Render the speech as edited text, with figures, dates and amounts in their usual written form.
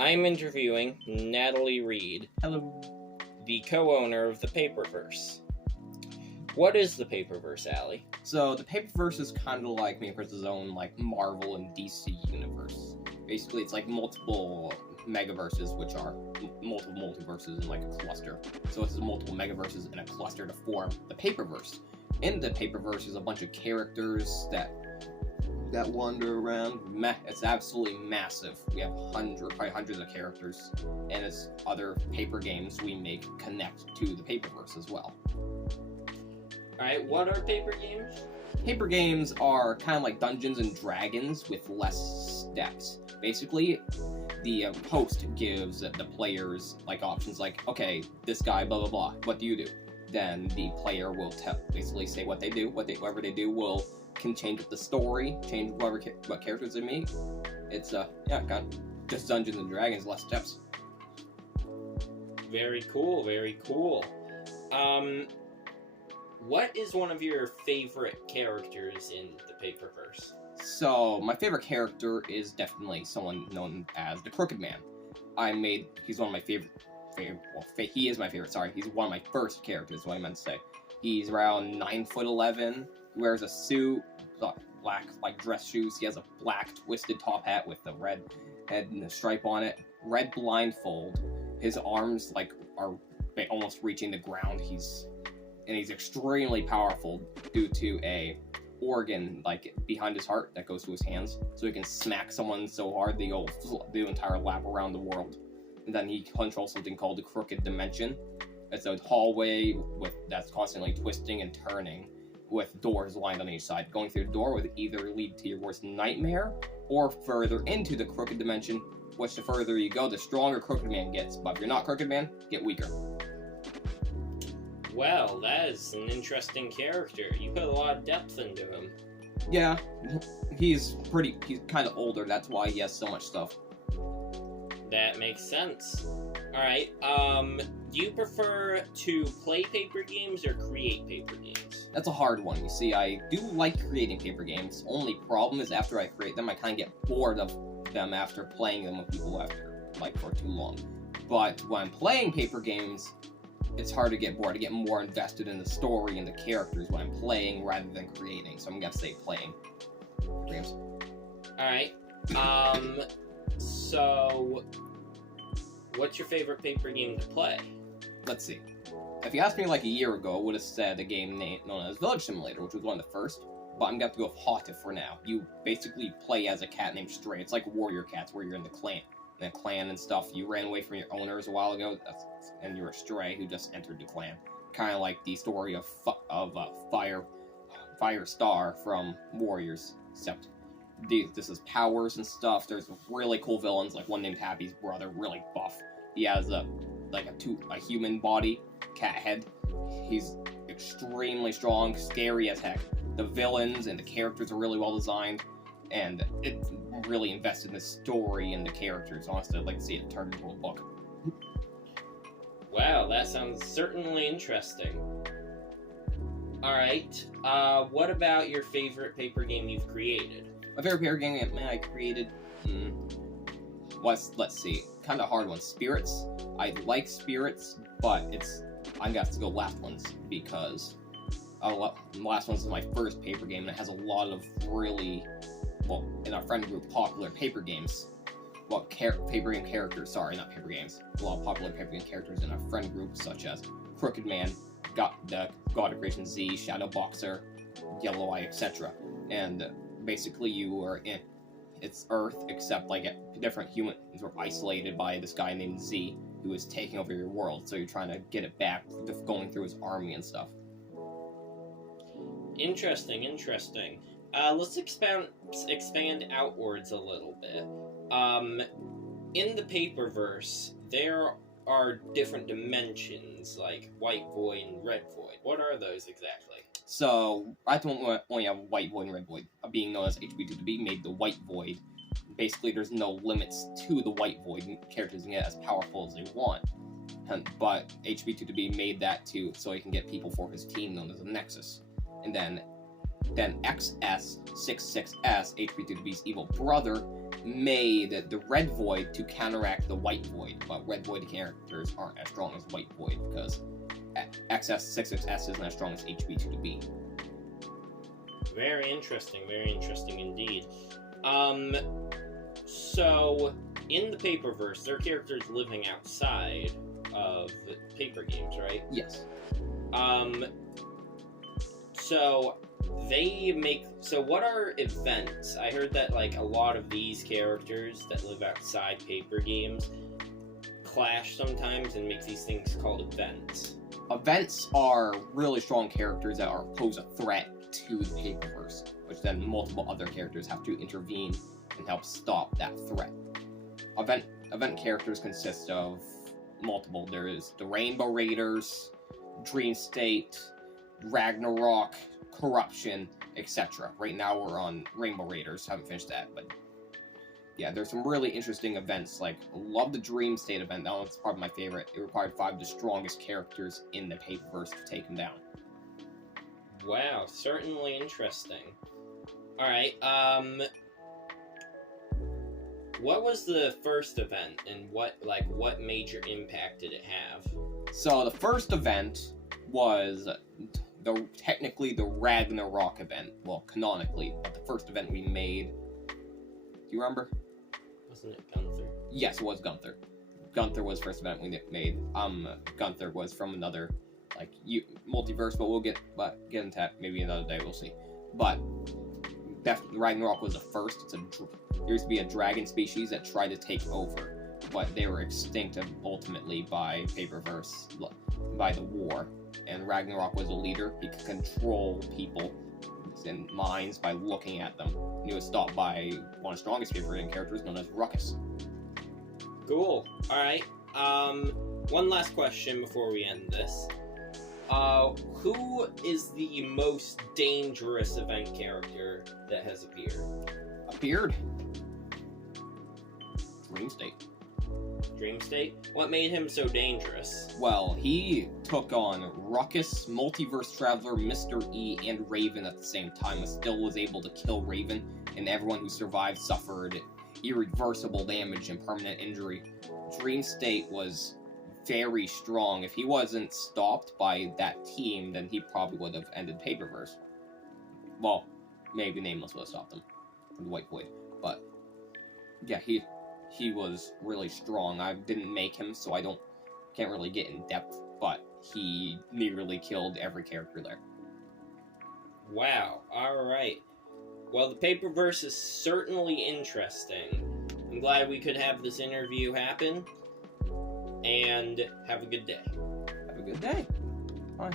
I'm interviewing Natalie Reed, Hello. the co-owner of the Paperverse. What is the Paperverse, Allie? So the Paperverse is kind of like Maker's own like Marvel and DC universe. Basically, it's like multiple megaverses, which are multiple multiverses in like a cluster. So it's multiple megaverses in a cluster to form the Paperverse. In the Paperverse is a bunch of characters that wander around. It's absolutely massive. We have probably hundreds of characters, and it's other paper games we make connect to the Paperverse as well. Alright, what are paper games? Paper games are kind of like Dungeons and Dragons with less steps. Basically, the host gives the players like options like, okay, this guy, blah blah blah, what do you do? Then the player will basically say what they do. Whatever they do can change the story, change what characters they meet. It's kind of just Dungeons and Dragons, less steps. Very cool, very cool. What is one of your favorite characters in the Paperverse? So, my favorite character is definitely someone known as the Crooked Man. He's one of my he is my favorite, sorry. He's one of my first characters, is what I meant to say. He's around 9'11", he wears a suit, black, like, dress shoes. He has a black twisted top hat with the red head and the stripe on it. Red blindfold. His arms, like, are almost reaching the ground. He's extremely powerful due to a organ like behind his heart that goes to his hands, so he can smack someone so hard they go the entire lap around the world. And then he controls something called the Crooked Dimension. It's a hallway that's constantly twisting and turning, with doors lined on each side. Going through the door would either lead to your worst nightmare or further into the Crooked Dimension, which the further you go, the stronger Crooked Man gets. But if you're not Crooked Man, get weaker. Well, that is an interesting character. You put a lot of depth into him. Yeah, he's kind of older, that's why he has so much stuff. That makes sense. Alright, do you prefer to play paper games or create paper games? That's a hard one. You see, I do like creating paper games. Only problem is after I create them, I kind of get bored of them after playing them with people for too long. But when I'm playing paper games, it's hard to get bored. I get more invested in the story and the characters when I'm playing rather than creating. So I'm gonna say playing games. Alright. So what's your favorite paper game to play? Let's see. If you asked me like a year ago, I would have said a game known as Village Simulator, which was one of the first. But I'm gonna have to go with Haughty for now. You basically play as a cat named Stray. It's like Warrior Cats, where you're in the clan and stuff. You ran away from your owners a while ago, and you're a stray who just entered the clan. Kind of like the story of Firestar from Warriors, except this is powers and stuff. There's really cool villains, like one named Happy's brother, really buff. He has a human body, cat head. He's extremely strong, scary as heck. The villains and the characters are really well designed, and it's really invested in the story and the characters. Honestly, I'd like to see it turned into a book. Wow, that sounds certainly interesting. Alright, what about your favorite paper game you've created? My favorite paper game I created, let's see, kind of hard one. Spirits. I like Spirits, but I'm gonna have to go last ones because the last one's my first paper game, and it has a lot of really, in our friend group, popular paper games. Paper game characters, sorry, not paper games. A lot of popular paper game characters in our friend group, such as Crooked Man, the God of Creation Z, Shadow Boxer, Yellow Eye, etc. And basically you are in it's Earth, except like different humans were isolated by this guy named Z, who is taking over your world, so you're trying to get it back, going through his army and stuff. Interesting. Let's expand outwards a little bit. In the Paperverse, there are different dimensions, like White Void and Red Void. What are those exactly? So, I don't only have White Void and Red Void. Being known as HB2B made the White Void. Basically, there's no limits to the White Void. Characters can get as powerful as they want. But HB2B made that too, so he can get people for his team known as the Nexus. And then XS66S, HB2B's evil brother, made the Red Void to counteract the White Void, but Red Void characters aren't as strong as White Void because XS66S isn't as strong as HB2B. Very interesting indeed. So, in the Paperverse, there are characters living outside of paper games, right? Yes. So, what are events? I heard that, like, a lot of these characters that live outside paper games clash sometimes and make these things called events. Events are really strong characters that pose a threat to the Paperverse, which then multiple other characters have to intervene and help stop that threat. Event characters consist of multiple. There is the Rainbow Raiders, Dream State, Ragnarok, Corruption, etc. Right now we're on Rainbow Raiders, haven't finished that, but yeah, there's some really interesting events, like, love the Dream State event, that one's probably my favorite. It required 5 of the strongest characters in the Paperverse to take him down. Wow, certainly interesting. Alright, what was the first event, and what major impact did it have? So the first event was technically the Ragnarok event. Well, canonically, but the first event we made. Do you remember? Wasn't it Gunther? Yes, it was Gunther. Gunther was the first event we made. Gunther was from another, multiverse, but we'll get into that maybe another day. We'll see. But Ragnarok was the first. There used to be a dragon species that tried to take over, but they were extincted ultimately by Paperverse, by the war. And Ragnarok was a leader. He could control people and minds by looking at them. And he was stopped by one of the strongest favorite characters known as Ruckus. Cool. Alright. One last question before we end this. Who is the most dangerous event character that has appeared? Dream State. Dream State? What made him so dangerous? Well, he took on Ruckus, Multiverse Traveler, Mr. E, and Raven at the same time, but still was able to kill Raven, and everyone who survived suffered irreversible damage and permanent injury. Dream State was very strong. If he wasn't stopped by that team, then he probably would have ended Paperverse. Well, maybe Nameless would have stopped him from the White Void, but yeah, he was really strong. I didn't make him, so I can't really get in depth, but he nearly killed every character there. Wow, alright. Well, the Paperverse is certainly interesting. I'm glad we could have this interview happen, and have a good day. Have a good day. Bye.